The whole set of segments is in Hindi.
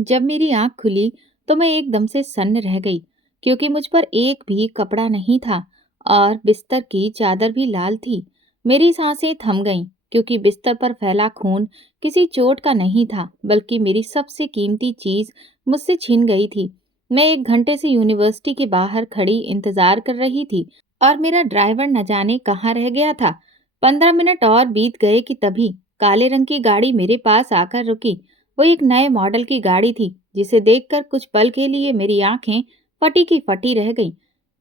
जब मेरी आँख खुली तो मैं एकदम से सन्न रह गई, क्योंकि मुझ पर एक भी कपड़ा नहीं था और बिस्तर की चादर भी लाल थी। मेरी सांसें थम गईं, क्योंकि बिस्तर पर फैला खून किसी चोट का नहीं था, बल्कि मेरी सबसे कीमती चीज मुझसे छिन गई थी। मैं 1 घंटे से यूनिवर्सिटी के बाहर खड़ी इंतजार कर रही थी और मेरा ड्राइवर न जाने कहाँ रह गया था। 15 मिनट और बीत गए कि तभी काले रंग की गाड़ी मेरे पास आकर रुकी। वो एक नए मॉडल की गाड़ी थी, जिसे देखकर कुछ पल के लिए मेरी आंखें फटी की फटी रह गईं,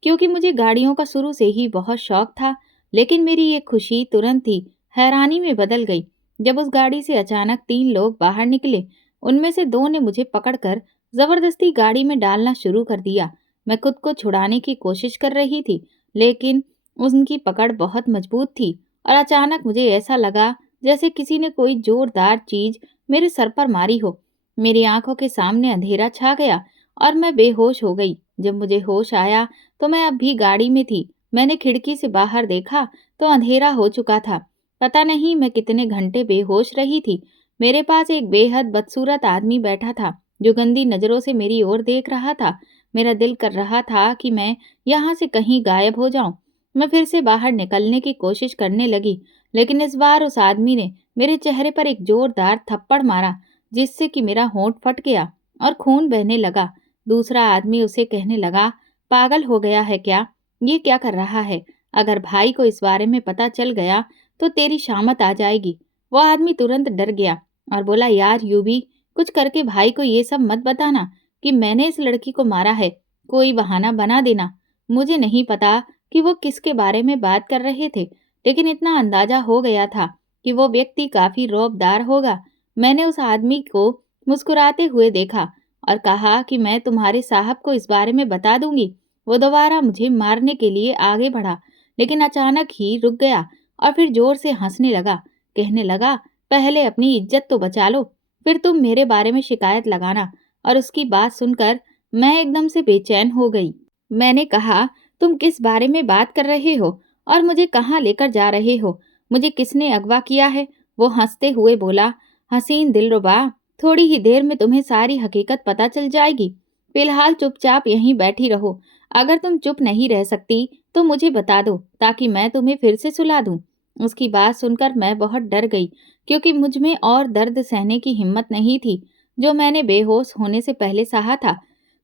क्योंकि मुझे गाड़ियों का शुरू से ही बहुत शौक था। लेकिन मेरी ये खुशी तुरंत ही हैरानी में बदल गई, जब उस गाड़ी से अचानक 3 लोग बाहर निकले। उनमें से 2 ने मुझे पकड़कर जबरदस्ती गाड़ी में डालना शुरू कर दिया। मैं खुद को छुड़ाने की कोशिश कर रही थी, लेकिन उनकी पकड़ बहुत मजबूत थी और अचानक मुझे ऐसा लगा जैसे किसी ने कोई जोरदार चीज मेरे सर पर मारी हो। मेरी आंखों के सामने अंधेरा छा गया और मैं बेहोश हो गई। जब मुझे होश आया तो मैं अब भी गाड़ी में थी। मैंने खिड़की से बाहर देखा तो अंधेरा हो चुका था। पता नहीं मैं कितने घंटे बेहोश रही थी। मेरे पास एक बेहद बदसूरत आदमी बैठा था, जो गंदी नजरों से मेरी ओर देख रहा था। मेरा दिल कर रहा था कि मैं यहाँ से कहीं गायब हो जाऊं। मैं फिर से बाहर निकलने की कोशिश करने लगी, लेकिन इस बार उस आदमी ने मेरे चेहरे पर एक जोरदार थप्पड़ मारा, जिससे कि मेरा होंठ फट गया और खून बहने लगा। दूसरा आदमी उसे कहने लगा, पागल हो गया है क्या? ये क्या कर रहा है? अगर भाई को इस बारे में पता चल गया तो तेरी शामत आ जाएगी। वो आदमी तुरंत डर गया और बोला, यार यूबी, कुछ करके भाई को ये सब मत बताना कि मैंने इस लड़की को मारा है। कोई बहाना बना देना। मुझे नहीं पता कि वो किसके बारे में बात कर रहे थे, लेकिन इतना अंदाजा हो गया था कि वो व्यक्ति काफी रौबदार होगा। मैंने उस आदमी को मुस्कुराते हुए देखा और कहा कि मैं तुम्हारे साहब को इस बारे में बता दूंगी। वो दोबारा मुझे मारने के लिए आगे बढ़ा, लेकिन अचानक ही रुक गया और फिर जोर से हंसने लगा। कहने लगा, पहले अपनी इज्जत तो बचा लो, फिर तुम मेरे बारे में शिकायत लगाना। और उसकी बात सुनकर मैं एकदम से बेचैन हो गई। मैंने कहा, तुम किस बारे में बात कर रहे हो और मुझे कहाँ लेकर जा रहे हो? मुझे किसने अगवा किया है? वो हंसते हुए बोला, हसीन दिलरुबा, थोड़ी ही देर में तुम्हें सारी हकीकत पता चल जाएगी। फिलहाल चुपचाप यहीं बैठी रहो। अगर तुम चुप नहीं रह सकती तो मुझे बता दो, ताकि मैं तुम्हें फिर से सुला दूं। उसकी बात सुनकर मैं बहुत डर गई, क्योंकि मुझ में और दर्द सहने की हिम्मत नहीं थी, जो मैंने बेहोश होने से पहले सहा था।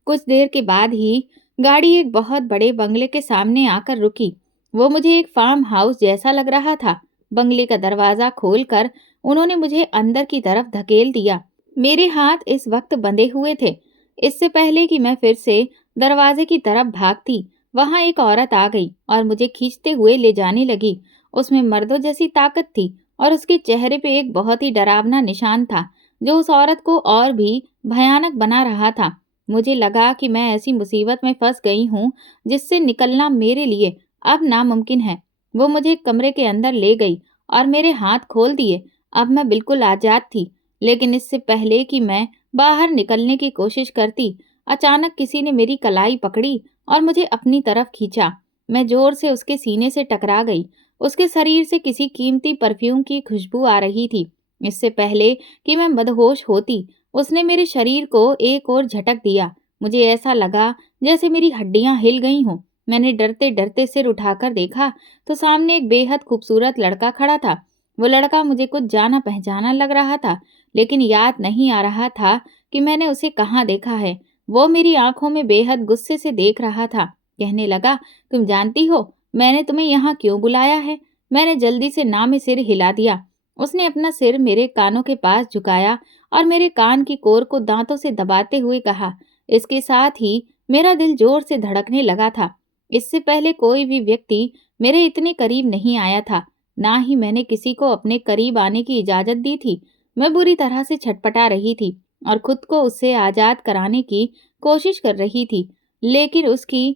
कुछ देर के बाद ही गाड़ी एक बहुत बड़े बंगले के सामने आकर रुकी। वो मुझे एक फार्म हाउस जैसा लग रहा था। बंगले का दरवाजा खोलकर उन्होंने मुझे अंदर की तरफ धकेल दिया। मेरे हाथ इस वक्त बंधे हुए थे। इससे पहले कि मैं फिर से दरवाजे की तरफ भागती, वहां एक औरत आ गई और मुझे खींचते हुए ले जाने लगी। उसमें मर्दों जैसी ताकत थी और उसके चेहरे पे एक बहुत ही डरावना निशान था, जो उस औरत को और भी भयानक बना रहा था। मुझे लगा कि मैं ऐसी मुसीबत में फंस गई हूँ जिससे निकलना मेरे लिए अब नामुमकिन है। वो मुझे एक कमरे के अंदर ले गई और मेरे हाथ खोल दिए। अब मैं बिल्कुल आजाद थी। लेकिन इससे पहले कि मैं बाहर निकलने की कोशिश करती, अचानक किसी ने मेरी कलाई पकड़ी और मुझे अपनी तरफ खींचा। मैं जोर से उसके सीने से टकरा गई। उसके शरीर से किसी कीमती परफ्यूम की खुशबू आ रही थी। इससे पहले कि मैं मदहोश होती, उसने मेरे शरीर को एक और झटक दिया। मुझे ऐसा लगा जैसे मेरी हड्डियां हिल गई हों। मैंने डरते डरते सिर उठाकर देखा तो सामने एक बेहद खूबसूरत लड़का खड़ा था। वो लड़का मुझे कुछ जाना पहचाना लग रहा था, लेकिन याद नहीं आ रहा था कि मैंने उसे कहाँ देखा है। वो मेरी आंखों में बेहद गुस्से से देख रहा था। कहने लगा, तुम जानती हो मैंने तुम्हें यहाँ क्यों बुलाया है? मैंने जल्दी से ना में सिर हिला दिया। उसने अपना सिर मेरे कानों के पास झुकाया और मेरे कान की कोर को दांतों से दबाते हुए कहा। इसके साथ ही मेरा दिल जोर से धड़कने लगा था। इससे पहले कोई भी व्यक्ति मेरे इतने करीब नहीं आया था, ना ही मैंने किसी को अपने करीब आने की इजाजत दी थी। मैं बुरी तरह से छटपटा रही थी और खुद को उससे आजाद कराने की कोशिश कर रही थी, लेकिन उसकी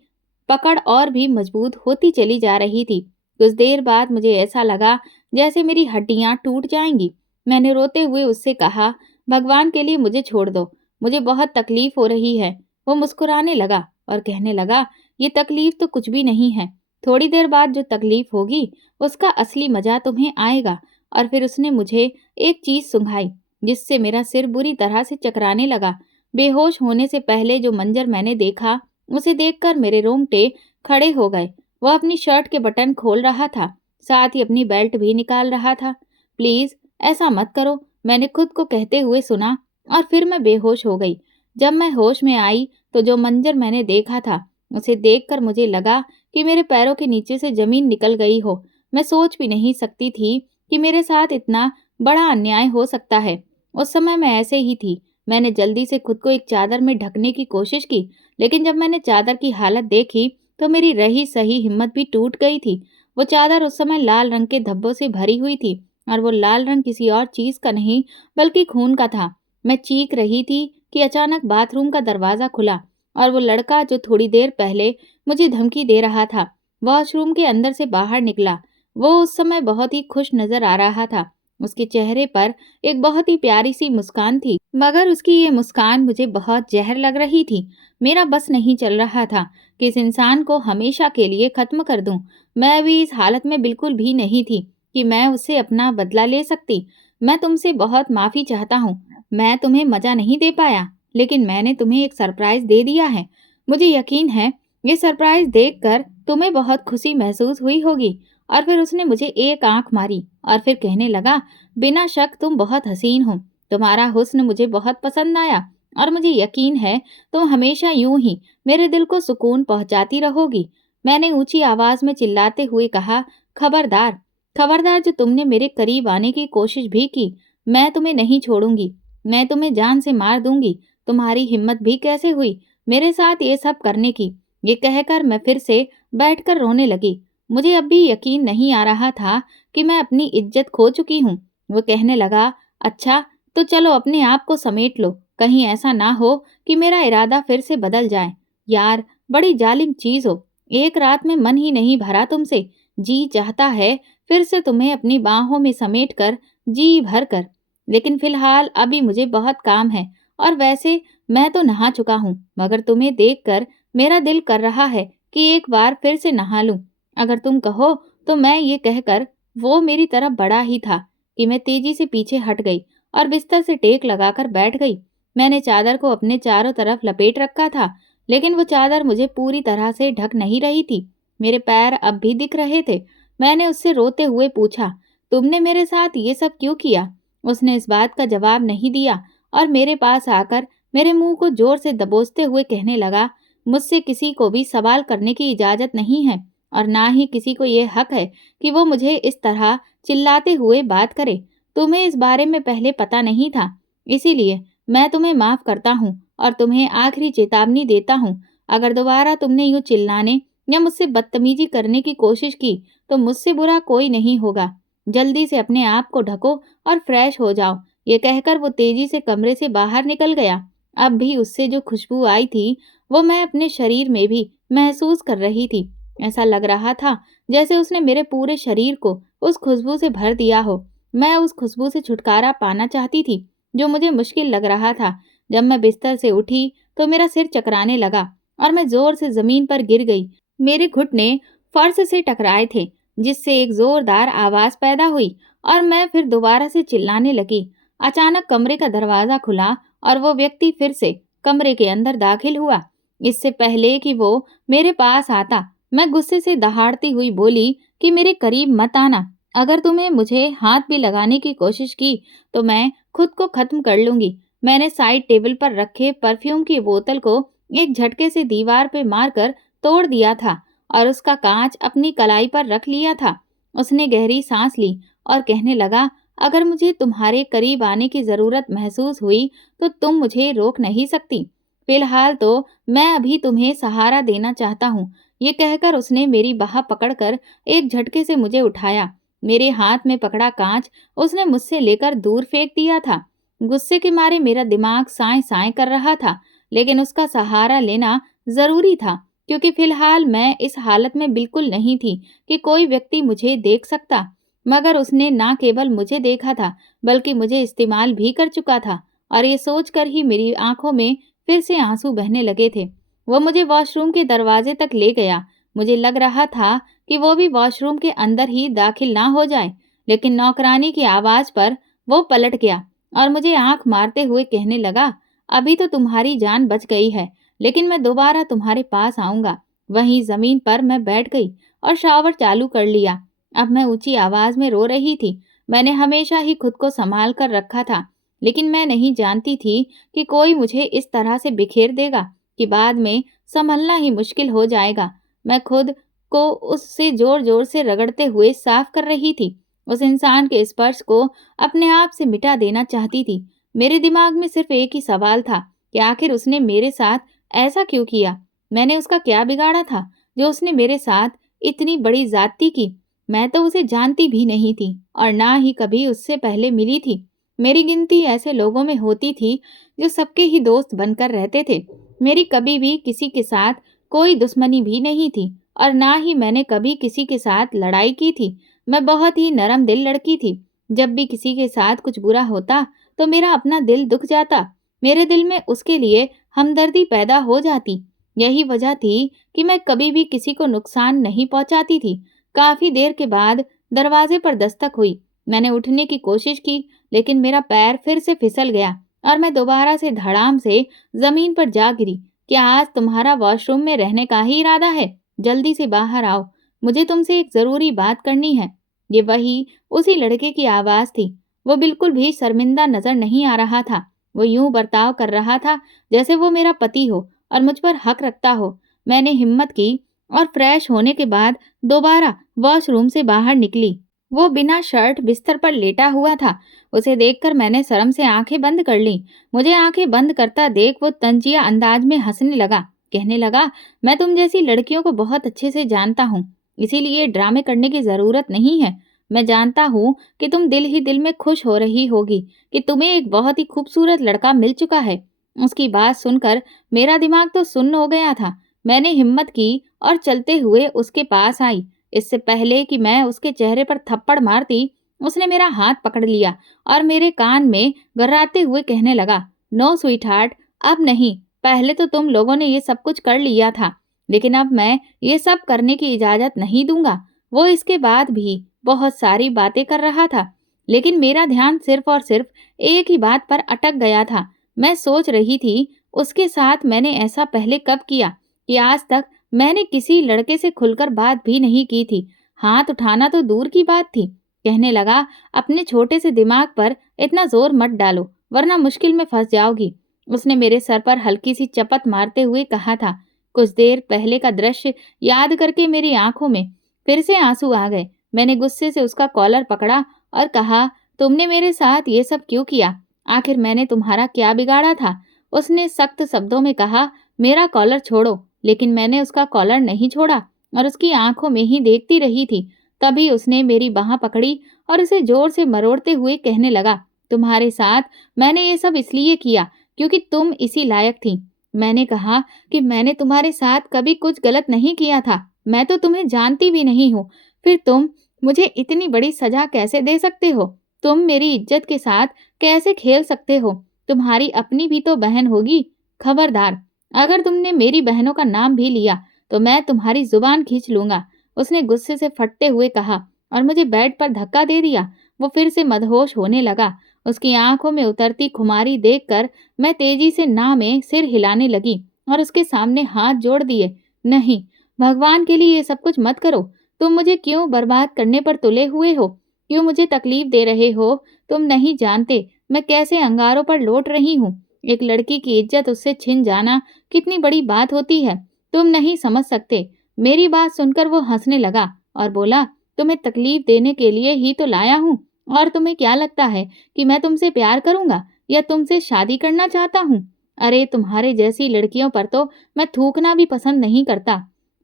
पकड़ और भी मजबूत होती चली जा रही थी। कुछ देर बाद मुझे ऐसा लगा जैसे मेरी हड्डियां टूट जाएंगी। मैंने रोते हुए उससे कहा, भगवान के लिए मुझे छोड़ दो, मुझे बहुत तकलीफ हो रही है। वो मुस्कुराने लगा और कहने लगा, ये तकलीफ तो कुछ भी नहीं है। थोड़ी देर बाद जो तकलीफ होगी उसका असली मजा तुम्हें आएगा। और फिर उसने मुझे एक चीज सुंघाई, जिससे मेरा सिर बुरी तरह से चकराने लगा। बेहोश होने से पहले जो मंजर मैंने देखा, उसे देखकर मेरे रोंगटे खड़े हो गए। वह अपनी शर्ट के बटन खोल रहा था, साथ ही अपनी बेल्ट भी निकाल रहा था। प्लीज ऐसा मत करो, मैंने खुद को कहते हुए सुना, और फिर मैं बेहोश हो गई। जब मैं होश में आई तो जो मंजर मैंने देखा था, उसे देखकर मुझे लगा कि मेरे पैरों के नीचे से जमीन निकल गई हो। मैं सोच भी नहीं सकती थी कि मेरे साथ इतना बड़ा अन्याय हो सकता है। उस समय मैं ऐसे ही थी। मैंने जल्दी से खुद को एक चादर में ढकने की कोशिश की, लेकिन जब मैंने चादर की हालत देखी तो मेरी रही सही हिम्मत भी टूट गई थी। वो चादर उस समय लाल रंग के धब्बों से भरी हुई थी, और वो लाल रंग किसी और चीज का नहीं बल्कि खून का था। मैं चीख रही थी कि अचानक बाथरूम का दरवाजा खुला, और वो लड़का जो थोड़ी देर पहले मुझे धमकी दे रहा था, वॉशरूम के अंदर से बाहर निकला। वो उस समय बहुत ही खुश नजर आ रहा था। उसके चेहरे पर एक बहुत ही प्यारी सी मुस्कान थी, मगर उसकी ये मुस्कान मुझे बहुत जहर लग रही थी। मेरा बस नहीं चल रहा था कि इस इंसान को हमेशा के लिए खत्म कर दूं। मैं अभी इस हालत में बिल्कुल भी नहीं थी कि मैं उससे अपना बदला ले सकती। मैं तुमसे बहुत माफी चाहता हूँ। मैं तुम्हें मजा नहीं दे पाया, लेकिन मैंने तुम्हें एक सरप्राइज दे दिया है। मुझे यकीन है ये सरप्राइज देखकर तुम्हें बहुत खुशी महसूस हुई होगी। और फिर उसने मुझे एक आंख मारी और फिर कहने लगा, बिना शक तुम बहुत हसीन हो। तुम्हारा हुस्न मुझे बहुत पसंद आया, और मुझे यकीन है तुम हमेशा यूं ही मेरे दिल को सुकून पहुंचाती रहोगी। मैंने ऊंची आवाज में चिल्लाते हुए कहा, खबरदार, खबरदार, जो तुमने मेरे करीब आने की कोशिश भी की, मैं तुम्हें नहीं छोड़ूंगी। मैं तुम्हें जान से मार दूंगी। तुम्हारी हिम्मत भी कैसे हुई मेरे साथ ये सब करने की। ये कहकर मैं फिर से बैठकर रोने लगी। मुझे अब भी यकीन नहीं आ रहा था कि मैं अपनी इज्जत खो चुकी हूँ। वो कहने लगा, अच्छा तो चलो अपने आप को समेट लो, कहीं ऐसा ना हो कि मेरा इरादा फिर से बदल जाए। यार, बड़ी जालिम चीज हो। एक रात में मन ही नहीं भरा तुमसे। जी चाहता है फिर से तुम्हें अपनी बाहों में समेट कर जी भर कर। लेकिन फिलहाल अभी मुझे बहुत काम है, और वैसे मैं तो नहा चुका हूँ, मगर तुम्हें देखकर मेरा दिल कर रहा है कि एक बार फिर से नहा लूं। अगर तुम कहो तो मैं ये कहकर वो मेरी तरफ बढ़ा ही था कि मैं तेजी से पीछे हट गई और बिस्तर से टेक लगाकर बैठ गई। मैंने चादर को अपने चारों तरफ लपेट रखा था, लेकिन वो चादर मुझे पूरी तरह से ढक नहीं रही थी। मेरे पैर अब भी दिख रहे थे। मैंने उससे रोते हुए पूछा, तुमने मेरे साथ ये सब क्यों किया? उसने इस बात का जवाब नहीं दिया, और मेरे पास आकर मेरे मुंह को जोर से दबोचते हुए कहने लगा, मुझसे किसी को भी सवाल करने की इजाजत नहीं है, और ना ही किसी को ये हक है कि वो मुझे इस तरह चिल्लाते हुए बात करे। तुम्हें इस बारे में पहले पता नहीं था, इसीलिए मैं तुम्हें माफ करता हूँ और तुम्हें आखिरी चेतावनी देता हूँ। अगर दोबारा तुमने यूं चिल्लाने या मुझसे बदतमीजी करने की कोशिश की तो मुझसे बुरा कोई नहीं होगा। जल्दी से अपने आप को ढको और फ्रेश हो जाओ। ये कहकर वो तेजी से कमरे से बाहर निकल गया। अब भी उससे जो खुशबू आई थी वो मैं अपने शरीर में भी महसूस कर रही थी। ऐसा लग रहा था जैसे उसने मेरे पूरे शरीर को उस खुशबू से भर दिया हो। मैं उस खुशबू से छुटकारा पाना चाहती थी, जो मुझे मुश्किल लग रहा था। जब मैं बिस्तर से उठी तो मेरा सिर चकराने लगा और मैं जोर से जमीन पर गिर गई। मेरे घुटने फर्श से टकराए थे, जिससे एक जोरदार आवाज पैदा हुई और मैं फिर दोबारा से चिल्लाने लगी। अचानक कमरे का दरवाजा खुला और वो व्यक्ति फिर से कमरे के अंदर दाखिल हुआ। इससे पहले कि वो मेरे पास आता, मैं गुस्से से दहाड़ती हुई बोली कि मेरे करीब मत आना। अगर तुम्हें मुझे हाथ भी लगाने की कोशिश की तो मैं खुद को खत्म कर लूंगी। मैंने साइड टेबल पर रखे परफ्यूम की बोतल को एक झटके से दीवार पे मारकर तोड़ दिया था और उसका कांच अपनी कलाई पर रख लिया था। उसने गहरी सांस ली और कहने लगा, अगर मुझे तुम्हारे करीब आने की जरूरत महसूस हुई तो तुम मुझे रोक नहीं सकती। फिलहाल तो मैं अभी तुम्हें सहारा देना चाहता हूँ। ये कहकर उसने मेरी बाह पकड़कर एक झटके से मुझे उठाया। मेरे हाथ में पकड़ा कांच उसने मुझसे लेकर दूर फेंक दिया था। गुस्से के मारे मेरा दिमाग साए साए कर रहा था, लेकिन उसका सहारा लेना जरूरी था, क्योंकि फिलहाल मैं इस हालत में बिल्कुल नहीं थी कि कोई व्यक्ति मुझे देख सकता। मगर उसने ना केवल मुझे देखा था, बल्कि मुझे इस्तेमाल भी कर चुका था, और ये सोचकर ही मेरी आंखों में फिर से आंसू बहने लगे थे। वो मुझे वॉशरूम के दरवाजे तक ले गया। मुझे लग रहा था कि वो भी वॉशरूम के अंदर ही दाखिल ना हो जाए, लेकिन नौकरानी की आवाज पर वो पलट गया और मुझे आंख मारते हुए कहने लगा, अभी तो तुम्हारी जान बच गई है, लेकिन मैं दोबारा तुम्हारे पास आऊँगा। वहीं ज़मीन पर मैं बैठ गई और शॉवर चालू कर लिया। अब मैं ऊँची आवाज़ में रो रही थी। मैंने हमेशा ही खुद को सँभाल कर रखा था, लेकिन मैं नहीं जानती थी कि कोई मुझे इस तरह से बिखेर देगा कि बाद में सँभलना ही मुश्किल हो जाएगा। मैं खुद को उससे ज़ोर-ज़ोर से रगड़ते हुए साफ़ कर रही थी। उस इंसान के स्पर्श को अपने आप से मिटा देना चाहती थी। मेरे दिमाग में सिर्फ़ एक ही सवाल था कि आखिर उसने मेरे साथ ऐसा क्यों किया? मैंने उसका क्या बिगाड़ा था, जो उसने मेरे साथ इतनी बड़ी ज़्यादती की? मैं तो उसे जानती भी नहीं थी और ना ही कभी उससे पहले मिली थी। मेरी गिनती ऐसे लोगों में होती थी, जो सबके ही दोस्त बनकर रहते थे। मेरी कभी भी किसी के साथ कोई दुश्मनी भी नहीं थी और ना ही मैंने कभी किसी के साथ लड़ाई की थी। मैं बहुत ही नरम दिल लड़की थी। जब भी किसी के साथ कुछ बुरा होता, तो मेरा अपना दिल दुख जाता। मेरे दिल में उसके लिए हमदर्दी पैदा हो जाती। यही वजह थी कि मैं कभी भी किसी को नुकसान नहीं पहुंचाती थी। काफ़ी देर के बाद दरवाजे पर दस्तक हुई। मैंने उठने की कोशिश की, लेकिन मेरा पैर फिर से फिसल गया और मैं दोबारा से धड़ाम से ज़मीन पर जा गिरी। क्या आज तुम्हारा वॉशरूम में रहने का ही इरादा है? जल्दी से बाहर आओ। मुझे तुमसे एक ज़रूरी बात करनी है। ये वही उसी लड़के की आवाज़ थी। वो बिल्कुल भी शर्मिंदा नज़र नहीं आ रहा था। वो यूँ बर्ताव कर रहा था जैसे वो मेरा पति हो और मुझ पर हक रखता हो। मैंने हिम्मत की और फ्रेश होने के बाद दोबारा वॉशरूम से बाहर निकली। वो बिना शर्ट बिस्तर पर लेटा हुआ था। उसे देखकर मैंने शर्म से आंखें बंद कर लीं। मुझे आंखें बंद करता देख वो तंजिया अंदाज में हंसने लगा। कहने लगा, मैं तुम जैसी लड़कियों को बहुत अच्छे से जानता हूँ, इसीलिए ड्रामे करने की ज़रूरत नहीं है। मैं जानता हूँ कि तुम दिल ही दिल में खुश हो रही होगी कि तुम्हें एक बहुत ही खूबसूरत लड़का मिल चुका है। उसकी बात सुनकर मेरा दिमाग तो सुन्न हो गया था। मैंने हिम्मत की और चलते हुए उसके पास आई। इससे पहले कि मैं उसके चेहरे पर थप्पड़ मारती, उसने मेरा हाथ पकड़ लिया और मेरे कान में गर्राते हुए कहने लगा, नो स्वीटहार्ट, अब नहीं। पहले तो तुम लोगों ने ये सब कुछ कर लिया था, लेकिन अब मैं ये सब करने की इजाज़त नहीं दूंगा। वो इसके बाद भी बहुत सारी बातें कर रहा था, लेकिन मेरा ध्यान सिर्फ और सिर्फ एक ही बात पर अटक गया था। मैं सोच रही थी, उसके साथ मैंने ऐसा पहले कब किया कि आज तक मैंने किसी लड़के से खुलकर बात भी नहीं की थी। हाथ उठाना तो दूर की बात थी। कहने लगा, अपने छोटे से दिमाग पर इतना जोर मत डालो, वरना मुश्किल में फंस जाओगी। उसने मेरे सर पर हल्की सी चपत मारते हुए कहा था। कुछ देर पहले का दृश्य याद करके मेरी आंखों में फिर से आंसू आ गए। मैंने गुस्से से उसका कॉलर पकड़ा और कहा, तुमने मेरे साथ ये सब क्यों किया? आखिर मैंने तुम्हारा क्या बिगाड़ा था? उसने सख्त शब्दों में कहा, मेरा कॉलर छोड़ो। लेकिन मैंने उसका कॉलर नहीं छोड़ा और उसकी आंखों में ही देखती रही थी। तभी उसने मेरी बाह पकड़ी और उसे जोर से मरोड़ते हुए कहने लगा, तुम्हारे साथ मैंने ये सब इसलिए किया क्योंकि तुम इसी लायक थी। मैंने कहा कि मैंने तुम्हारे साथ कभी कुछ गलत नहीं किया था। मैं तो तुम्हें जानती भी नहीं हूँ। फिर तुम मुझे इतनी बड़ी सजा कैसे दे सकते हो? तुम मेरी इज्जत के साथ कैसे खेल सकते हो? तुम्हारी अपनी भी तो बहन होगी। खबरदार, अगर तुमने मेरी बहनों का नाम भी लिया तो मैं तुम्हारी जुबान खींच लूंगा। उसने गुस्से से फटते हुए कहा और मुझे बेड पर धक्का दे दिया। वो फिर से मदहोश होने लगा। उसकी आंखों में उतरती खुमारी देखकर मैं तेजी से ना में सिर हिलाने लगी और उसके सामने हाथ जोड़ दिए। नहीं, भगवान के लिए ये सब कुछ मत करो। तुम मुझे क्यों बर्बाद करने पर तुले हुए हो? क्यों मुझे तकलीफ दे रहे हो? तुम नहीं जानते मैं कैसे अंगारों पर लौट रही हूँ। एक लड़की की इज्जत उससे छिन जाना कितनी बड़ी बात होती है, तुम नहीं समझ सकते। मेरी बात सुनकर वो हंसने लगा और बोला, तुम्हें तकलीफ देने के लिए ही तो लाया हूँ। और तुम्हें क्या लगता है कि मैं तुमसे प्यार करूंगा या तुमसे शादी करना चाहता हूँ? अरे तुम्हारे जैसी लड़कियों पर तो मैं थूकना भी पसंद नहीं करता।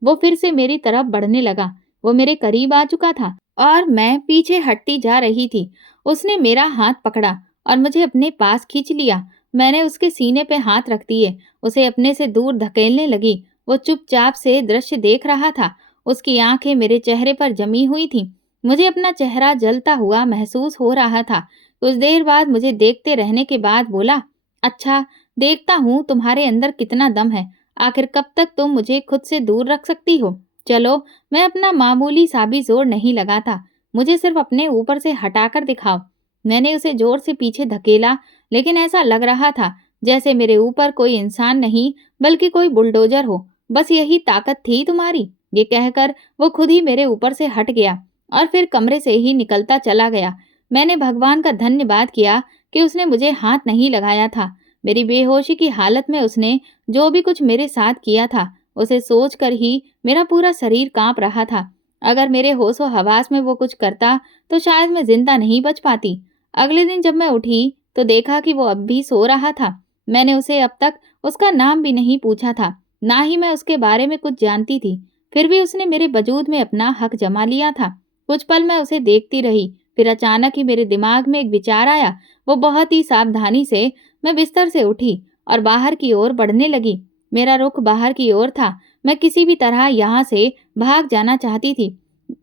वो फिर से मेरी तरफ बढ़ने लगा। वो मेरे करीब आ चुका था और मैं पीछे हटती जा रही थी। उसने मेरा हाथ पकड़ा और मुझे अपने पास खींच लिया। मैंने उसके सीने पे हाथ रख दिए, उसे अपने से दूर धकेलने लगी। वो चुपचाप से दृश्य देख रहा था। उसकी आंखें मेरे चेहरे पर जमी हुई थीं। मुझे अपना चेहरा जलता हुआ महसूस हो रहा था। कुछ देर बाद मुझे देखते रहने के बाद बोला, अच्छा, देखता हूँ तुम्हारे अंदर कितना दम है। आखिर कब तक तुम मुझे खुद से दूर रख सकती हो? चलो, मैं अपना मामूली सा भी जोर नहीं लगाता। मुझे सिर्फ अपने ऊपर से हटाकर दिखाओ। मैंने उसे जोर से पीछे धकेला, लेकिन ऐसा लग रहा था जैसे मेरे ऊपर कोई इंसान नहीं बल्कि कोई बुलडोजर हो। बस यही ताकत थी तुम्हारी। ये कहकर वो खुद ही मेरे ऊपर से हट गया और फिर कमरे से ही निकलता चला गया। मैंने भगवान का धन्यवाद किया कि उसने मुझे हाथ नहीं लगाया था। मेरी बेहोशी की हालत में उसने जो भी कुछ मेरे साथ किया था, उसे सोचकर ही मेरा पूरा शरीर कांप रहा था। अगर मेरे होशो हवास में वो कुछ करता तो शायद मैं जिंदा नहीं बच पाती। अगले दिन जब मैं उठी तो देखा कि वो अब भी सो रहा था। मैंने उसे अब तक उसका नाम भी नहीं पूछा था, ना ही मैं उसके बारे में कुछ जानती थी। फिर भी उसने मेरे वजूद में अपना हक जमा लिया था। कुछ पल मैं उसे देखती रही, फिर अचानक ही मेरे दिमाग में एक विचार आया। वो बहुत ही सावधानी से मैं बिस्तर से उठी और बाहर की ओर बढ़ने लगी। मेरा रुख बाहर की ओर था। मैं किसी भी तरह यहाँ से भाग जाना चाहती थी।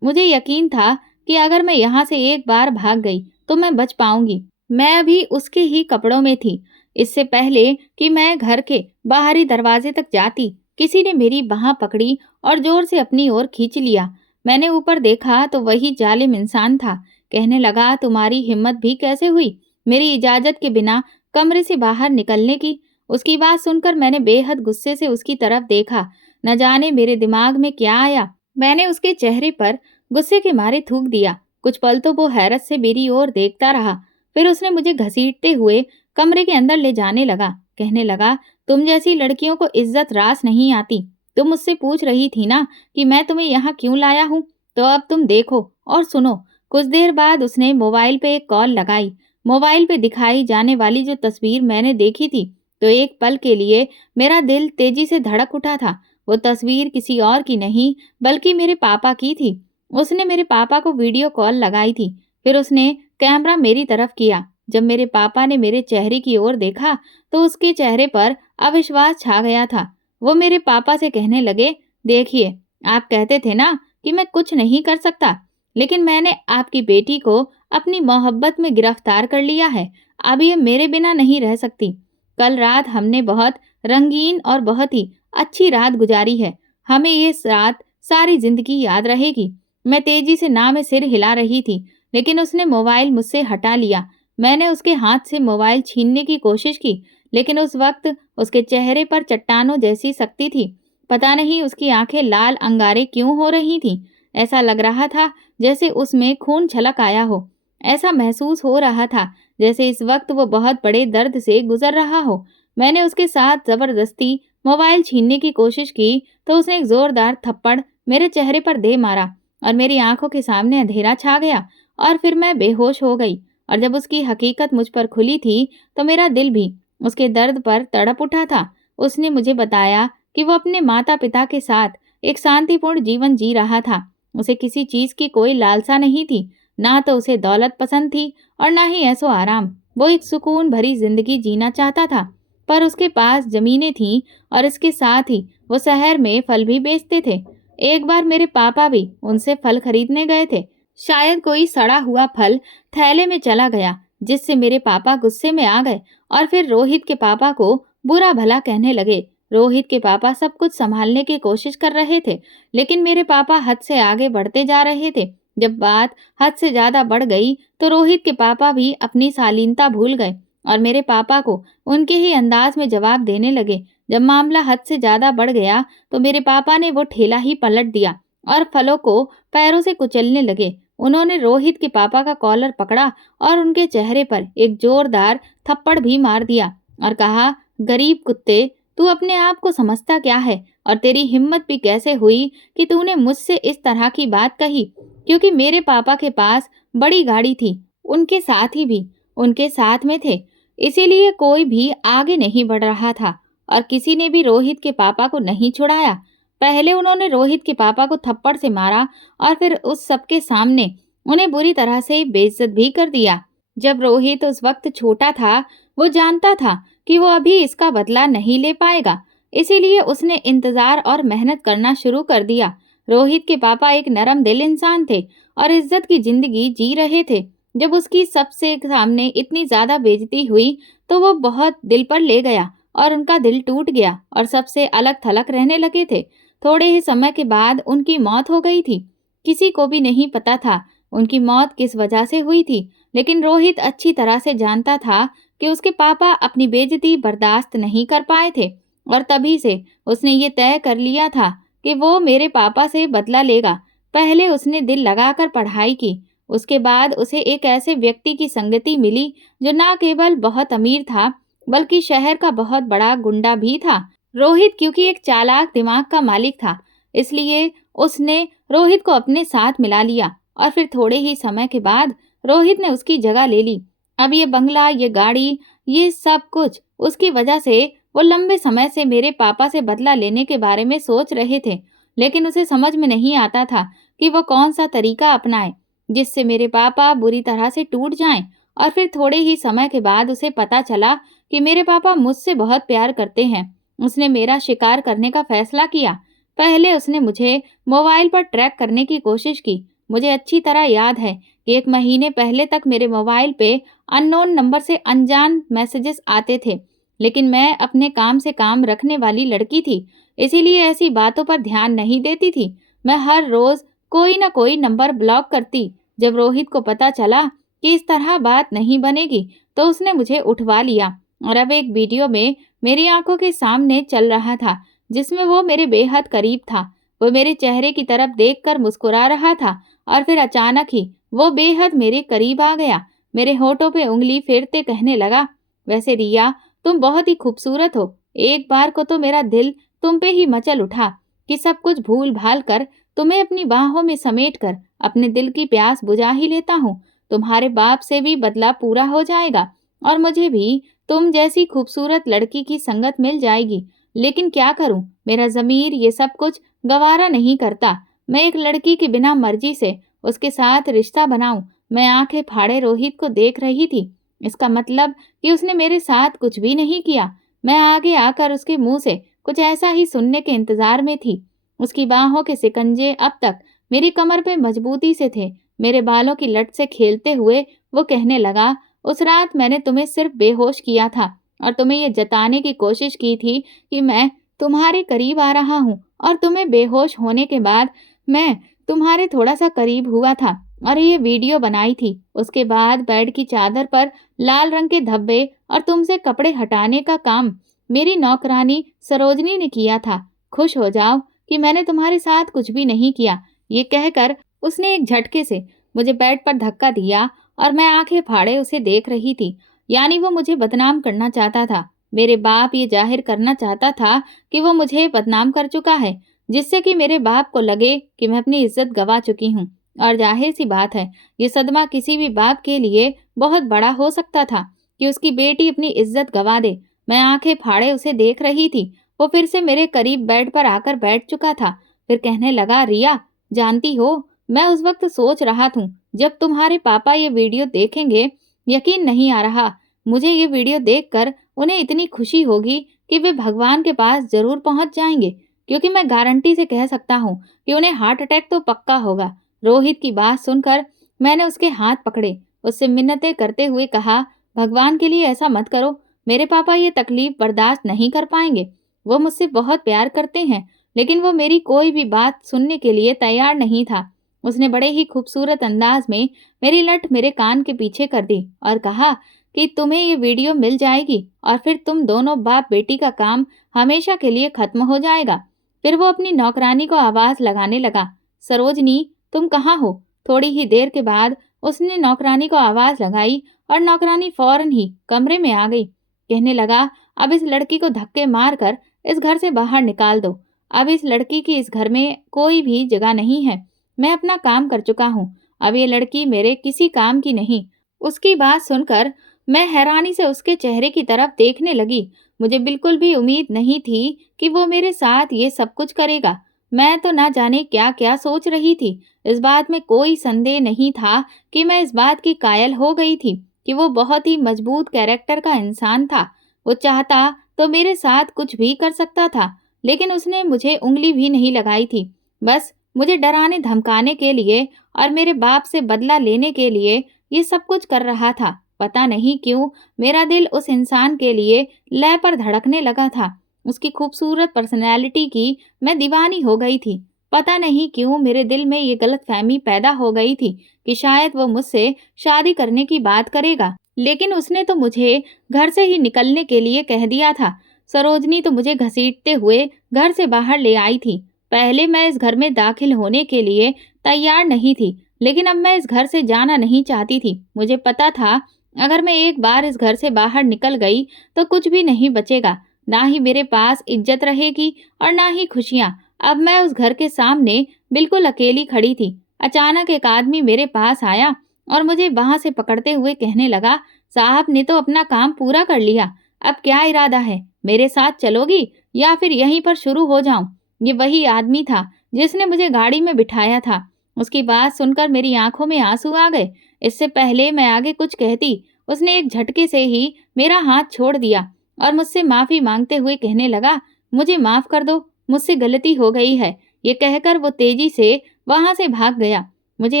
मुझे यकीन था कि अगर मैं यहाँ से एक बार भाग गई तो मैं बच पाऊंगी। मैं अभी उसके ही कपड़ों में थी। इससे पहले कि मैं घर के बाहरी दरवाजे तक जाती, किसी ने मेरी बाह पकड़ी और जोर से अपनी ओर खींच लिया। मैंने ऊपर देखा तो वही जालिम इंसान था। कहने लगा, तुम्हारी हिम्मत भी कैसे हुई मेरी इजाजत के बिना कमरे से बाहर निकलने की। उसकी बात सुनकर मैंने बेहद गुस्से से उसकी तरफ देखा। न जाने मेरे दिमाग में क्या आया, मैंने उसके चेहरे पर गुस्से के मारे थूक दिया। कुछ पल तो वो हैरत से मेरी ओर देखता रहा, फिर उसने मुझे घसीटते हुए कमरे के अंदर ले जाने लगा। कहने लगा, तुम जैसी लड़कियों को इज्जत रास नहीं आती। तुम मुझसे पूछ रही थी ना कि मैं तुम्हें यहाँ क्यों लाया हूँ, तो अब तुम देखो और सुनो। कुछ देर बाद उसने मोबाइल पे एक कॉल लगाई। मोबाइल पे दिखाई जाने वाली जो तस्वीर मैंने देखी थी, तो एक पल के लिए मेरा दिल तेजी से धड़क उठा था। वो तस्वीर किसी और की नहीं बल्कि मेरे पापा की थी। उसने मेरे पापा को वीडियो कॉल लगाई थी। फिर उसने कैमरा मेरी तरफ किया। जब मेरे पापा ने मेरे चेहरे की ओर देखा तो उसके चेहरे पर अविश्वास छा गया था। वो मेरे पापा से कहने लगे, देखिए, आप कहते थे ना कि मैं कुछ नहीं कर सकता, लेकिन मैंने आपकी बेटी को अपनी मोहब्बत में गिरफ्तार कर लिया है। अब ये मेरे बिना नहीं रह सकती। कल रात हमने बहुत रंगीन और बहुत ही अच्छी रात गुजारी है। हमें ये रात सारी जिंदगी याद रहेगी। मैं तेजी से ना में सिर हिला रही थी, लेकिन उसने मोबाइल मुझसे हटा लिया। मैंने उसके हाथ से मोबाइल छीनने की कोशिश की, लेकिन उस वक्त उसके चेहरे पर चट्टानों जैसी शक्ति थी। पता नहीं उसकी आंखें लाल अंगारे क्यों हो रही थीं। ऐसा लग रहा था जैसे उसमें खून छलक आया हो। ऐसा महसूस हो रहा था जैसे इस वक्त वो बहुत बड़े दर्द से गुजर रहा हो। मैंने उसके साथ जबरदस्ती मोबाइल छीनने की कोशिश की तो उसने एक जोरदार थप्पड़ मेरे चेहरे पर दे मारा और मेरी आंखों के सामने अंधेरा छा गया और फिर मैं बेहोश हो गई। और जब उसकी हकीकत मुझ पर खुली थी तो मेरा दिल भी उसके दर्द पर तड़प उठा था। उसने मुझे बताया कि वो अपने माता पिता के साथ एक शांतिपूर्ण जीवन जी रहा था। उसे किसी चीज की कोई लालसा नहीं थी, ना तो उसे दौलत पसंद थी और ना ही ऐसो आराम। वो एक सुकून भरी जिंदगी जीना चाहता था। पर उसके पास जमीनें थीं और इसके साथ ही वो शहर में फल भी बेचते थे। एक बार मेरे पापा भी उनसे फल खरीदने गए थे। शायद कोई सड़ा हुआ फल थैले में चला गया, जिससे मेरे पापा गुस्से में आ गए और फिर रोहित के पापा को बुरा भला कहने लगे। रोहित के पापा सब कुछ संभालने की कोशिश कर रहे थे, लेकिन मेरे पापा हद से आगे बढ़ते जा रहे थे। जब बात हद से ज्यादा बढ़ गई तो रोहित के पापा भी अपनी शालीनता भूल गए और मेरे पापा को उनके ही अंदाज में जवाब देने लगे। जब मामला हद से ज्यादा बढ़ गया तो मेरे पापा ने वो ठेला ही पलट दिया और फलों को पैरों से कुचलने लगे। उन्होंने रोहित के पापा का कॉलर पकड़ा और उनके चेहरे पर एक जोरदार थप्पड़ भी मार दिया और कहा, गरीब कुत्ते, तू अपने आप को समझता क्या है और तेरी हिम्मत भी कैसे हुई कि तूने मुझसे इस तरह की बात कही। क्योंकि मेरे पापा के पास बड़ी गाड़ी थी, उनके साथी भी उनके साथ में थे, इसीलिए कोई भी आगे नहीं बढ़ रहा था और किसी ने भी रोहित के पापा को नहीं छुड़ाया। पहले उन्होंने रोहित के पापा को थप्पड़ से मारा और फिर उस सबके सामने उन्हें बुरी तरह से बेइज्जत भी कर दिया। जब रोहित उस वक्त छोटा था, वो जानता था कि वो अभी इसका बदला नहीं ले पाएगा, इसीलिए उसने इंतजार और मेहनत करना शुरू कर दिया। रोहित के पापा एक नरम दिल इंसान थे और इज्जत की जिंदगी जी रहे थे। जब उसकी सबसे सामने इतनी ज्यादा बेइज्जती हुई तो वो बहुत दिल पर ले गया और उनका दिल टूट गया और सबसे अलग थलग रहने लगे थे। थोड़े ही समय के बाद उनकी मौत हो गई थी। किसी को भी नहीं पता था उनकी मौत किस वजह से हुई थी, लेकिन रोहित अच्छी तरह से जानता था कि उसके पापा अपनी बेइज्जती बर्दाश्त नहीं कर पाए थे और तभी से उसने ये तय कर लिया था कि वो मेरे पापा से बदला लेगा। पहले उसने दिल लगाकर पढ़ाई की, उसके बाद उसे एक ऐसे व्यक्ति की संगति मिली जो ना केवल बहुत अमीर था, बल्कि शहर का बहुत बड़ा गुंडा भी था। रोहित क्योंकि एक चालाक दिमाग का मालिक था, इसलिए उसने रोहित को अपने साथ मिला लिया और फिर थोड़े ही समय के बाद रोहित ने उसकी जगह ले ली। अब ये बंगला, ये गाड़ी, ये सब कुछ उसकी वजह से वो लंबे समय से मेरे पापा से बदला लेने के बारे में सोच रहे थे, लेकिन उसे समझ में नहीं आता था कि वो कौन सा तरीका अपनाए जिससे मेरे पापा बुरी तरह से टूट जाएं। और फिर थोड़े ही समय के बाद उसे पता चला कि मेरे पापा मुझसे बहुत प्यार करते हैं। उसने मेरा शिकार करने का फैसला किया। पहले उसने मुझे मोबाइल पर ट्रैक करने की कोशिश की। मुझे अच्छी तरह याद है कि 1 महीने पहले तक मेरे मोबाइल पे अननोन नंबर से अनजान मैसेजेस आते थे, लेकिन मैं अपने काम से काम रखने वाली लड़की थी, इसीलिए ऐसी बातों पर ध्यान नहीं देती थी। मैं हर रोज कोई ना कोई नंबर ब्लॉक करती। जब रोहित को पता चला कि इस तरह बात नहीं बनेगी, तो उसने मुझे उठवा लिया और अब एक वीडियो में मेरी आंखों के सामने चल रहा था, जिसमें वो मेरे बेहद करीब था। वो मेरे चेहरे की तरफ देखकर मुस्कुरा रहा था और फिर अचानक ही वो बेहद मेरे करीब आ गया। मेरे होठों पे उंगली फेरते कहने लगा, वैसे रिया, तुम बहुत ही खूबसूरत हो। एक बार को तो मेरा दिल तुम पे ही मचल उठा कि सब कुछ भूल भाल कर तुम्हें अपनी बाहों में समेट कर अपने दिल की प्यास बुझा ही लेता हूँ। तुम्हारे बाप से भी बदला पूरा हो जाएगा और मुझे भी तुम जैसी खूबसूरत लड़की की संगत मिल जाएगी। लेकिन क्या करूं, मेरा ज़मीर ये सब कुछ गवारा नहीं करता। मैं एक लड़की की बिना मर्जी से उसके साथ रिश्ता बनाऊं। मैं आंखें फाड़े रोहित को देख रही थी। इसका मतलब कि उसने मेरे साथ कुछ भी नहीं किया। मैं आगे आकर उसके मुंह से कुछ ऐसा ही सुनने के इंतजार में थी। उसकी बाहों के सिकंजे अब तक मेरी कमर पे मजबूती से थे। मेरे बालों की लट से खेलते हुए वो कहने लगा, उस रात मैंने तुम्हें सिर्फ बेहोश किया था और तुम्हें ये जताने की कोशिश की थी कि मैं तुम्हारे करीब आ रहा हूँ, और तुम्हें बेहोश होने के बाद मैं तुम्हारे थोड़ा सा करीब हुआ था और ये वीडियो बनाई थी। उसके बाद बेड की चादर पर लाल रंग के धब्बे और तुमसे कपड़े हटाने का काम मेरी नौकरानी सरोजनी ने किया था। खुश हो जाओ कि मैंने तुम्हारे साथ कुछ भी नहीं किया। ये कहकर उसने एक झटके से मुझे बेड पर धक्का दिया और मैं आंखें फाड़े उसे देख रही थी। यानी वो मुझे बदनाम करना चाहता था। मेरे बाप ये जाहिर करना चाहता था कि वो मुझे बदनाम कर चुका है, जिससे कि मेरे बाप को लगे कि मैं अपनी इज्जत गंवा चुकी हूँ। और जाहिर सी बात है, ये सदमा किसी भी बाप के लिए बहुत बड़ा हो सकता था कि उसकी बेटी अपनी इज्जत गंवा दे। मैं आंखें फाड़े उसे देख रही थी। वो फिर से मेरे करीब बेड पर आकर बैठ चुका था। फिर कहने लगा, रिया, जानती हो, मैं उस वक्त सोच रहा था जब तुम्हारे पापा ये वीडियो देखेंगे, यकीन नहीं आ रहा मुझे ये वीडियो देखकर उन्हें इतनी खुशी होगी कि वे भगवान के पास जरूर पहुंच जाएंगे, क्योंकि मैं गारंटी से कह सकता हूँ कि उन्हें हार्ट अटैक तो पक्का होगा। रोहित की बात सुनकर मैंने उसके हाथ पकड़े, उससे मिन्नतें करते हुए कहा, भगवान के लिए ऐसा मत करो। मेरे पापा ये तकलीफ बर्दाश्त नहीं कर पाएंगे। वो मुझसे बहुत प्यार करते हैं, लेकिन वो मेरी कोई भी बात सुनने के लिए तैयार नहीं था। उसने बड़े ही खूबसूरत अंदाज में मेरी लट मेरे कान के पीछे कर दी और कहा कि तुम्हें ये वीडियो मिल जाएगी और फिर तुम दोनों बाप बेटी का काम हमेशा के लिए खत्म हो जाएगा। फिर वो अपनी नौकरानी को आवाज लगाने लगा, सरोजनी, तुम कहाँ हो? थोड़ी ही देर के बाद उसने नौकरानी को आवाज लगाई और नौकरानी फौरन ही कमरे में आ गई। कहने लगा, अब इस लड़की को धक्के मारकर इस घर से बाहर निकाल दो। अब इस लड़की की इस घर में कोई भी जगह नहीं है। मैं अपना काम कर चुका हूँ। अब ये लड़की मेरे किसी काम की नहीं। उसकी बात सुनकर मैं हैरानी से उसके चेहरे की तरफ देखने लगी। मुझे बिल्कुल भी उम्मीद नहीं थी कि वो मेरे साथ ये सब कुछ करेगा। मैं तो ना जाने क्या क्या सोच रही थी। इस बात में कोई संदेह नहीं था कि मैं इस बात की कायल हो गई थी कि वो बहुत ही मजबूत कैरेक्टर का इंसान था। वो चाहता तो मेरे साथ कुछ भी कर सकता था, लेकिन उसने मुझे उंगली भी नहीं लगाई थी। बस मुझे डराने धमकाने के लिए और मेरे बाप से बदला लेने के लिए ये सब कुछ कर रहा था। पता नहीं क्यों मेरा दिल उस इंसान के लिए लय पर धड़कने लगा था। उसकी खूबसूरत पर्सनैलिटी की मैं दीवानी हो गई थी। पता नहीं क्यों मेरे दिल में ये गलतफहमी पैदा हो गई थी कि शायद वो मुझसे शादी करने की बात करेगा। लेकिन उसने तो मुझे घर से ही निकलने के लिए कह दिया था। सरोजनी तो मुझे घसीटते हुए घर से बाहर ले आई थी। पहले मैं इस घर में दाखिल होने के लिए तैयार नहीं थी, लेकिन अब मैं इस घर से जाना नहीं चाहती थी। मुझे पता था अगर मैं एक बार इस घर से बाहर निकल गई तो कुछ भी नहीं बचेगा, ना ही मेरे पास इज्जत रहेगी और ना ही खुशियां। अब मैं उस घर के सामने बिल्कुल अकेली खड़ी थी। अचानक एक आदमी मेरे पास आया और मुझे वहां से पकड़ते हुए कहने लगा, साहब ने तो अपना काम पूरा कर लिया, अब क्या इरादा है, मेरे साथ चलोगी या फिर यहीं पर शुरू हो जाऊं? ये वही आदमी था जिसने मुझे गाड़ी में बिठाया था। उसकी बात सुनकर मेरी आंखों में आंसू आ गए। इससे पहले मैं आगे कुछ कहती, उसने एक झटके से ही मेरा हाथ छोड़ दिया और मुझसे माफी मांगते हुए कहने लगा, मुझे माफ कर दो, मुझसे गलती हो गई है। ये कहकर वो तेजी से वहां से भाग गया। मुझे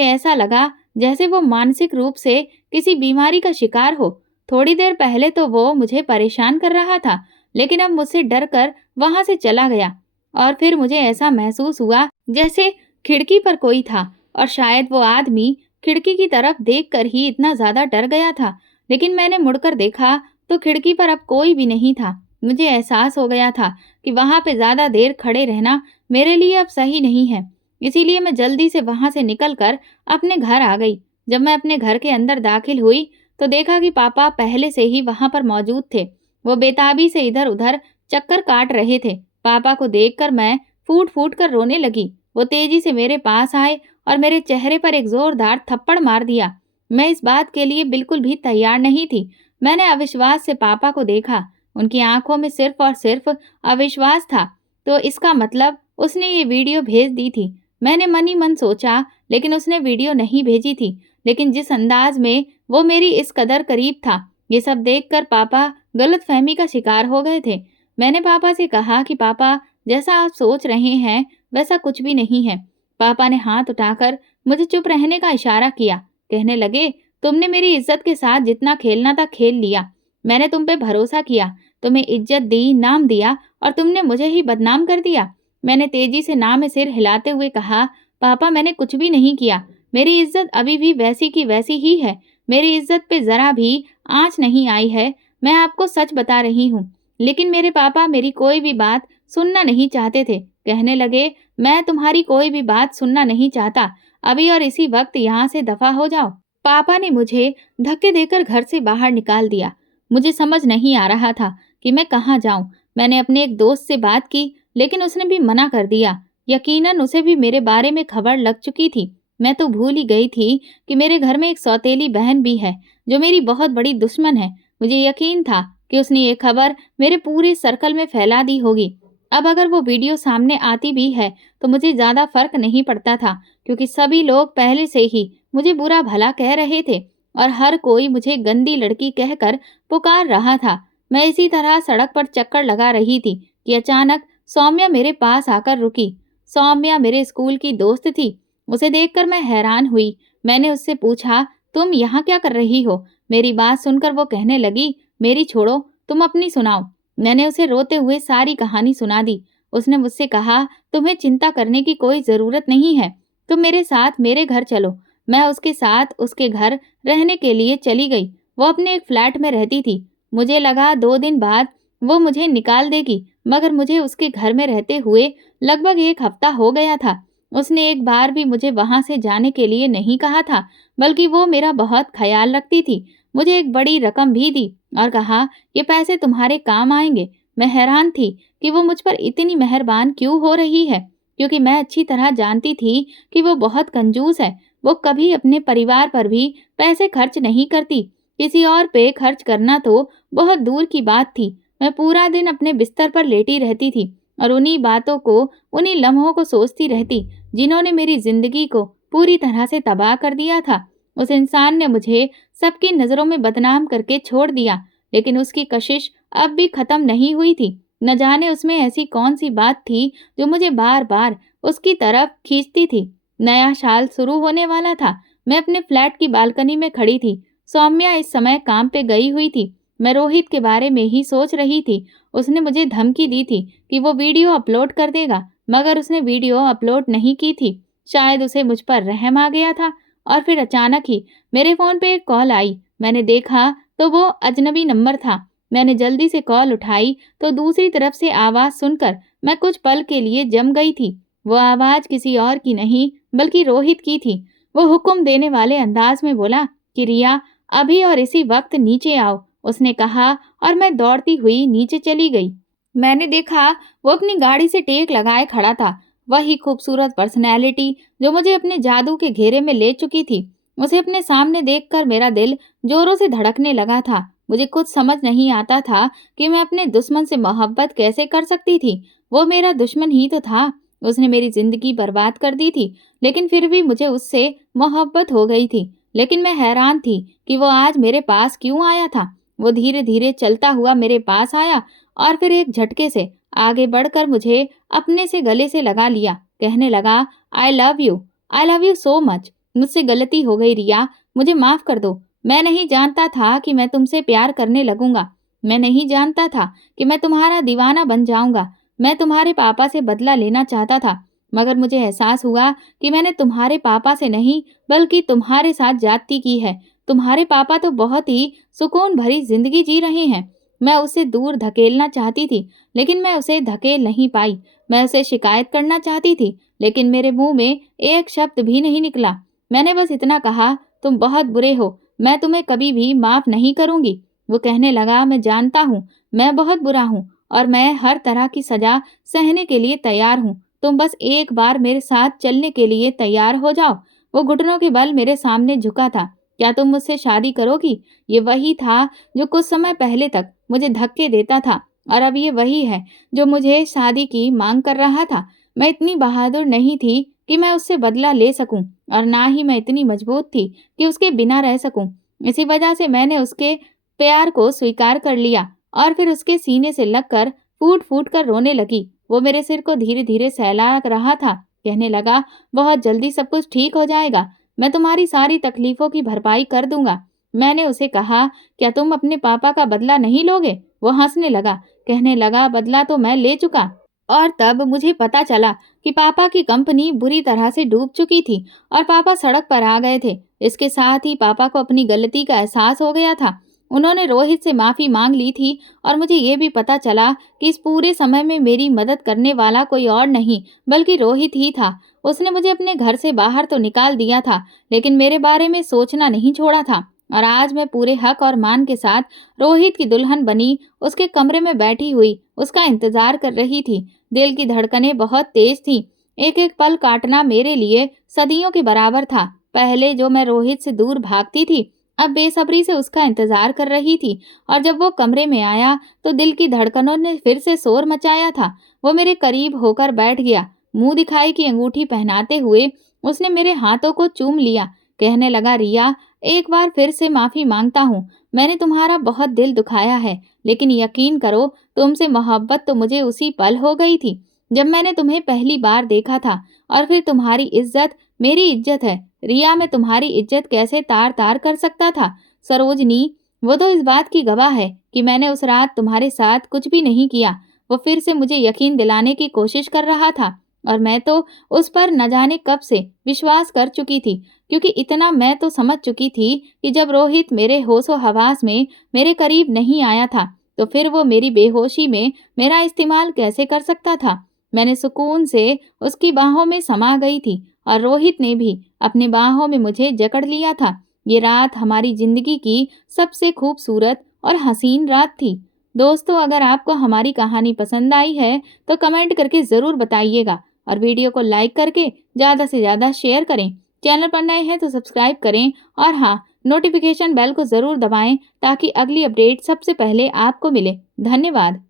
ऐसा लगा जैसे वो मानसिक रूप से किसी बीमारी का शिकार हो। थोड़ी देर पहले तो वो मुझे परेशान कर रहा था, लेकिन अब मुझसे डर कर वहां से चला गया। और फिर मुझे ऐसा महसूस हुआ जैसे खिड़की पर कोई था और शायद वो आदमी खिड़की की तरफ देखकर ही इतना ज्यादा डर गया था। लेकिन मैंने मुड़कर देखा तो खिड़की पर अब कोई भी नहीं था। मुझे एहसास हो गया था कि वहां पे ज्यादा देर खड़े रहना मेरे लिए अब सही नहीं है। इसीलिए मैं जल्दी से वहां से निकलकर अपने घर आ गई। जब मैं अपने घर के अंदर दाखिल हुई तो देखा कि पापा पहले से ही वहां पर मौजूद थे। वो बेताबी से इधर उधर चक्कर काट रहे थे। पापा को देखकर मैं फूट फूट कर रोने लगी। वो तेजी से मेरे पास आए और मेरे चेहरे पर एक जोरदार थप्पड़ मार दिया। मैं इस बात के लिए बिल्कुल भी तैयार नहीं थी। मैंने अविश्वास से पापा को देखा। उनकी आंखों में सिर्फ और सिर्फ अविश्वास था। तो इसका मतलब उसने ये वीडियो भेज दी थी। मैंने मन ही मन सोचा, लेकिन उसने वीडियो नहीं भेजी थी। लेकिन जिस अंदाज में वो मेरी इस कदर करीब था, ये सब देखकर पापा गलतफहमी का शिकार हो गए थे। मैंने पापा से कहा कि पापा, जैसा आप सोच रहे हैं वैसा कुछ भी नहीं है। पापा ने हाथ उठाकर मुझे चुप रहने का इशारा किया। कहने लगे, तुमने मेरी इज्जत के साथ जितना खेलना था खेल लिया। मैंने तुम पे भरोसा किया, तुम्हें इज्जत दी, नाम दिया और तुमने मुझे ही बदनाम कर दिया। मैंने तेजी से ना में सिर हिलाते हुए कहा, पापा मैंने कुछ भी नहीं किया। मेरी इज्जत अभी भी वैसी की वैसी ही है। मेरी इज्जत पे जरा भी आंच नहीं आई है। मैं आपको सच बता रही हूँ। लेकिन मेरे पापा मेरी कोई भी बात सुनना नहीं चाहते थे। कहने लगे, मैं तुम्हारी कोई भी बात सुनना नहीं चाहता। अभी और इसी वक्त यहाँ से दफा हो जाओ। पापा ने मुझे धक्के देकर घर से बाहर निकाल दिया। मुझे समझ नहीं आ रहा था कि मैं कहाँ जाऊं। मैंने अपने एक दोस्त से बात की, लेकिन उसने भी मना कर दिया। यकीनन उसे भी मेरे बारे में खबर लग चुकी थी। मैं तो भूल ही गई थी कि मेरे घर में एक सौतेली बहन भी है, जो मेरी बहुत बड़ी दुश्मन है। मुझे यकीन था कि उसने ये खबर मेरे पूरे सर्कल में फैला दी होगी। अब अगर वो वीडियो सामने आती भी है तो मुझे ज्यादा फर्क नहीं पड़ता था, क्योंकि सभी लोग पहले से ही मुझे बुरा भला कह रहे थे और हर कोई मुझे गंदी लड़की कहकर पुकार रहा था। मैं इसी तरह सड़क पर चक्कर लगा रही थी कि अचानक सौम्या मेरे पास आकर रुकी। सौम्या मेरे स्कूल की दोस्त थी। उसे देखकर मैं हैरान हुई। मैंने उससे पूछा, तुम यहाँ क्या कर रही हो? मेरी बात सुनकर वो कहने लगी, मेरी छोड़ो, तुम अपनी सुनाओ। मैंने उसे रोते हुए सारी कहानी सुना दी। उसने मुझसे कहा, तुम्हें चिंता करने की कोई जरूरत नहीं है, तुम मेरे साथ मेरे घर चलो। मैं उसके साथ उसके घर रहने के लिए चली गई। वो अपने एक फ्लैट में रहती थी। मुझे लगा 2 दिन बाद वो मुझे निकाल देगी, मगर मुझे उसके घर में रहते हुए लगभग 1 हफ्ता हो गया था। उसने एक बार भी मुझे वहां से जाने के लिए नहीं कहा था, बल्कि वो मेरा बहुत ख्याल रखती थी। मुझे एक बड़ी रकम भी दी और कहा, ये पैसे तुम्हारे काम आएंगे। मैं हैरान थी कि वो मुझ पर इतनी मेहरबान क्यों हो रही है, क्योंकि मैं अच्छी तरह जानती थी कि वो बहुत कंजूस है। वो कभी अपने परिवार पर भी पैसे खर्च नहीं करती। किसी और पे खर्च करना तो बहुत दूर की बात थी। मैं पूरा दिन अपने बिस्तर पर लेटी रहती थी और उन्हीं बातों को, उन्हीं लम्हों को सोचती रहती जिन्होंने मेरी जिंदगी को पूरी तरह से तबाह कर दिया था। उस इंसान ने मुझे सबकी नजरों में बदनाम करके छोड़ दिया, लेकिन उसकी कशिश अब भी खत्म नहीं हुई थी। न जाने उसमें ऐसी कौन सी बात थी जो मुझे बार बार उसकी तरफ खींचती थी। नया साल शुरू होने वाला था। मैं अपने फ्लैट की बालकनी में खड़ी थी। सौम्या इस समय काम पे गई हुई थी। मैं रोहित के बारे में ही सोच रही थी। उसने मुझे धमकी दी थी कि वो वीडियो अपलोड कर देगा, मगर उसने वीडियो अपलोड नहीं की थी। शायद उसे मुझ पर रहम आ गया था। और फिर अचानक ही मेरे फोन पे एक कॉल आई। मैंने देखा तो वो अजनबी नंबर था। मैंने जल्दी से कॉल उठाई तो दूसरी तरफ से आवाज़ सुनकर मैं कुछ पल के लिए जम गई थी। वो आवाज़ किसी और की नहीं बल्कि रोहित की थी। वो हुक्म देने वाले अंदाज में बोला कि रिया, अभी और इसी वक्त नीचे आओ, उसने कहा और मैं दौड़ती हुई नीचे चली गई। मैंने देखा वो अपनी गाड़ी से टेक लगाए खड़ा था। वही खूबसूरत पर्सनैलिटी जो मुझे अपने जादू के घेरे में ले चुकी थी। उसे अपने सामने देखकर मेरा दिल जोरों से धड़कने लगा था। मुझे कुछ समझ नहीं आता था कि मैं अपने दुश्मन से मोहब्बत कैसे कर सकती थी। वो मेरा दुश्मन ही तो था। उसने मेरी जिंदगी बर्बाद कर दी थी, लेकिन फिर भी मुझे उससे मोहब्बत हो गई थी। लेकिन मैं हैरान थी कि वो आज मेरे पास क्यों आया था। वो धीरे धीरे चलता हुआ मेरे पास आया और फिर एक झटके से आगे बढ़कर मुझे अपने से गले से लगा लिया। कहने लगा, I love you so much. मुझसे गलती हो गई रिया, मुझे माफ कर दो। मैं नहीं जानता था कि मैं तुमसे प्यार करने लगूंगा। मैं नहीं जानता था कि मैं तुम्हारा दीवाना बन जाऊंगा। मैं तुम्हारे पापा से बदला लेना चाहता था, मगर मुझे एहसास हुआ कि मैंने तुम्हारे पापा से नहीं बल्कि तुम्हारे साथ ज्यादती की है। तुम्हारे पापा तो बहुत ही सुकून भरी जिंदगी जी रहे हैं। मैं उसे दूर धकेलना चाहती थी, लेकिन मैं उसे धकेल नहीं पाई। मैं उसे शिकायत करना चाहती थी, लेकिन मेरे मुंह में एक शब्द भी नहीं निकला। मैंने बस इतना कहा, तुम बहुत बुरे हो, मैं तुम्हें कभी भी माफ नहीं करूंगी। वो कहने लगा, मैं जानता हूँ, मैं बहुत बुरा हूँ और मैं हर तरह की सजा सहने के लिए तैयार हूँ। तुम बस एक बार मेरे साथ चलने के लिए तैयार हो जाओ। वो घुटनों के बल मेरे सामने झुका था। क्या तुम मुझसे शादी करोगी? ये वही था जो कुछ समय पहले तक मुझे धक्के देता था, और अब ये वही है जो मुझे शादी की मांग कर रहा था। मैं इतनी बहादुर नहीं थी कि मैं उससे बदला ले सकूं, और ना ही मैं इतनी मजबूत थी कि उसके बिना रह सकूं। इसी वजह से मैंने उसके प्यार को स्वीकार कर लिया और फिर उसके सीने से लगकर फूट फूट कर रोने लगी। वो मेरे सिर को धीरे धीरे सहला रहा था। कहने लगा, बहुत जल्दी सब कुछ ठीक हो जाएगा। मैं तुम्हारी सारी तकलीफों की भरपाई कर दूंगा। मैंने उसे कहा, क्या तुम अपने पापा का बदला नहीं लोगे? वो हंसने लगा। कहने लगा, बदला तो मैं ले चुका। और तब मुझे पता चला कि पापा की कंपनी बुरी तरह से डूब चुकी थी और पापा सड़क पर आ गए थे। इसके साथ ही पापा को अपनी गलती का एहसास हो गया था। उन्होंने रोहित से माफी मांग ली थी, और मुझे ये भी पता चला कि इस पूरे समय में मेरी मदद करने वाला कोई और नहीं बल्कि रोहित ही था। उसने मुझे अपने घर से बाहर तो निकाल दिया था, लेकिन मेरे बारे में सोचना नहीं छोड़ा था। और आज मैं पूरे हक और मान के साथ रोहित की दुल्हन बनी उसके कमरे में बैठी हुई उसका इंतजार कर रही थी। दिल की धड़कनें बहुत तेज थीं। एक एक पल काटना मेरे लिए सदियों के बराबर था। पहले जो मैं रोहित से दूर भागती थी, अब बेसब्री से उसका इंतजार कर रही थी। और जब वो कमरे में आया तो दिल की धड़कनों ने फिर से शोर मचाया था। वो मेरे करीब होकर बैठ गया। मुंह दिखाई की अंगूठी पहनाते हुए उसने मेरे हाथों को चूम लिया। कहने लगा, रिया, एक बार फिर से माफी मांगता हूँ। मैंने तुम्हारा बहुत दिल दुखाया है, लेकिन यकीन करो, तुमसे मोहब्बत तो मुझे उसी पल हो गई थी जब मैंने तुम्हें पहली बार देखा था। और फिर तुम्हारी इज्जत मेरी इज्जत है रिया, मैं तुम्हारी इज्जत कैसे तार तार कर सकता था? सरोजनी, वो तो इस बात की गवाह है कि मैंने उस रात तुम्हारे साथ कुछ भी नहीं किया। वो फिर से मुझे यकीन दिलाने की कोशिश कर रहा था, और मैं तो उस पर न जाने कब से विश्वास कर चुकी थी, क्योंकि इतना मैं तो समझ चुकी थी कि जब रोहित मेरे होशो हवास में मेरे करीब नहीं आया था, तो फिर वो मेरी बेहोशी में मेरा इस्तेमाल कैसे कर सकता था। मैंने सुकून से उसकी बाहों में समा गई थी, और रोहित ने भी अपनी बाहों में मुझे जकड़ लिया था। ये रात हमारी जिंदगी की सबसे खूबसूरत और हसीन रात थी। दोस्तों, अगर आपको हमारी कहानी पसंद आई है तो कमेंट करके ज़रूर बताइएगा, और वीडियो को लाइक करके ज़्यादा से ज़्यादा शेयर करें। चैनल पर नए हैं तो सब्सक्राइब करें, और हाँ, नोटिफिकेशन बेल को ज़रूर दबाएं ताकि अगली अपडेट सबसे पहले आपको मिले। धन्यवाद।